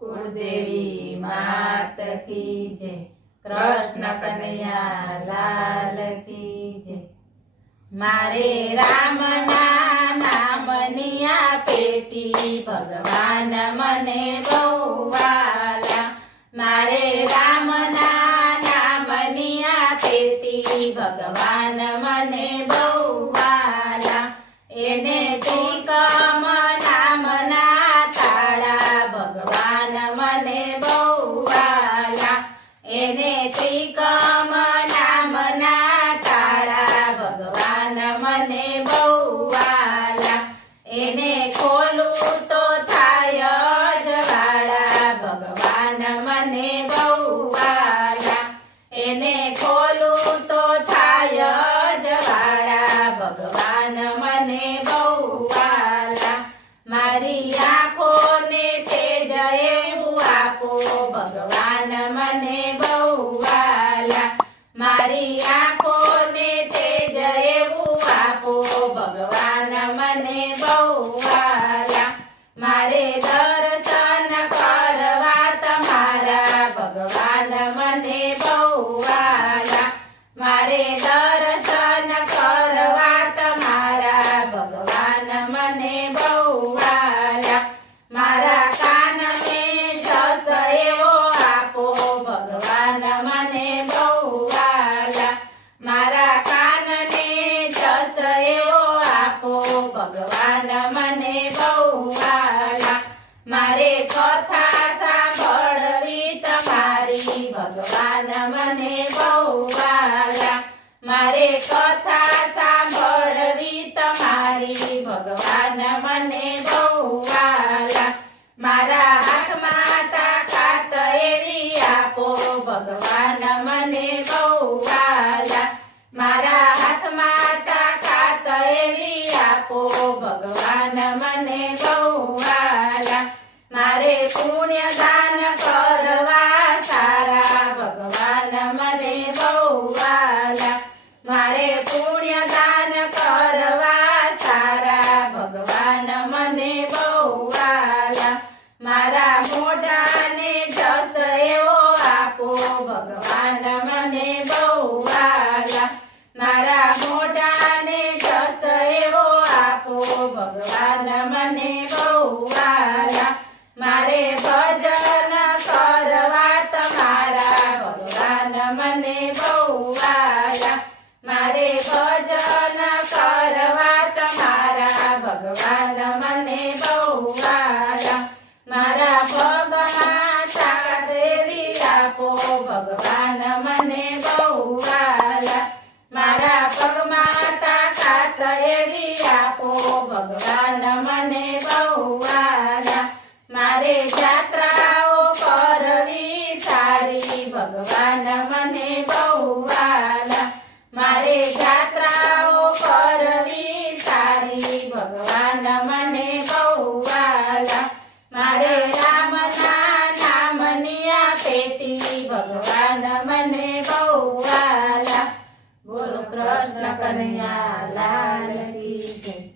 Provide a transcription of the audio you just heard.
कुलदेवी मात की जय। कृष्ण कन्हैया लाल की जय। मारे राम नामनी आ पेटी भगवान मने बहु वाला। मारे राम नामनी आ पेटी भगवान मने बहु वाला। एने त्रिकम नामना ताळा भगवान मने बहु वाला। एने त्रिकम नामना ताळा भगवान मने बहु वाला। एने खोलू तो थाय जवाड़ा भगवान मने बहु वाला। एने खोलू तो थाय जवाड़ा भगवान मने बहु वाला। मारी आँखो ने तेज एवुं आपो भगवान मने बहु वाला। मारी आँखो ने तेज एवुं आपो भगवान मने बहु वाला। मारे दर्शन करवा तमारा भगवान मने बहु वाला। मारे दर्शन करवा तमारा भगवान मने बहु वाला। मारा कान में जस एवो आपो भगवान मने बहु वाला। मारा कान ने जस एवो आपो भगवान मने बहु वाला। मारे कथा सांभळवी तमारी भगवान मने बहु वाला। मारे कथा सांभळवी तमारी भगवान मने बहु वाला। मारा हाथमां ताकात एवी आपो भगवान मने बहु वाला। मारा हाथमां ताकात एवी आपो भगवान मने बहु वाला। मारे पुण्य दान करवा सारा भगवान मने बहु वाला। मारे पुण्य दान करवा सारा भगवान मने बहु वाला। मारा मोढाने जस एवो आपो भगवान मने बहु वाला। मारा मोढाने जस एवो आपो भगवान मने बहु वाला। मारे भजन करवा तमारा भगवान मने बहु वाला। मारे भजन करवा तमारा भगवान मने बहु वाला। मारा पगमां ताकात एवी आपो भगवान मने बहु वाला। मारा पगमां ताकात एवी आपो भगवान मने बहु वाला। मारे यात्राओ करवी सारी भगवान मने बहु वाला। मारे यात्राओ करवी सारी भगवान मने बहु वाला। मारे राम नामनी आ पेटी भगवान मने बहु वाला। बोलो कृष्ण कन्हैया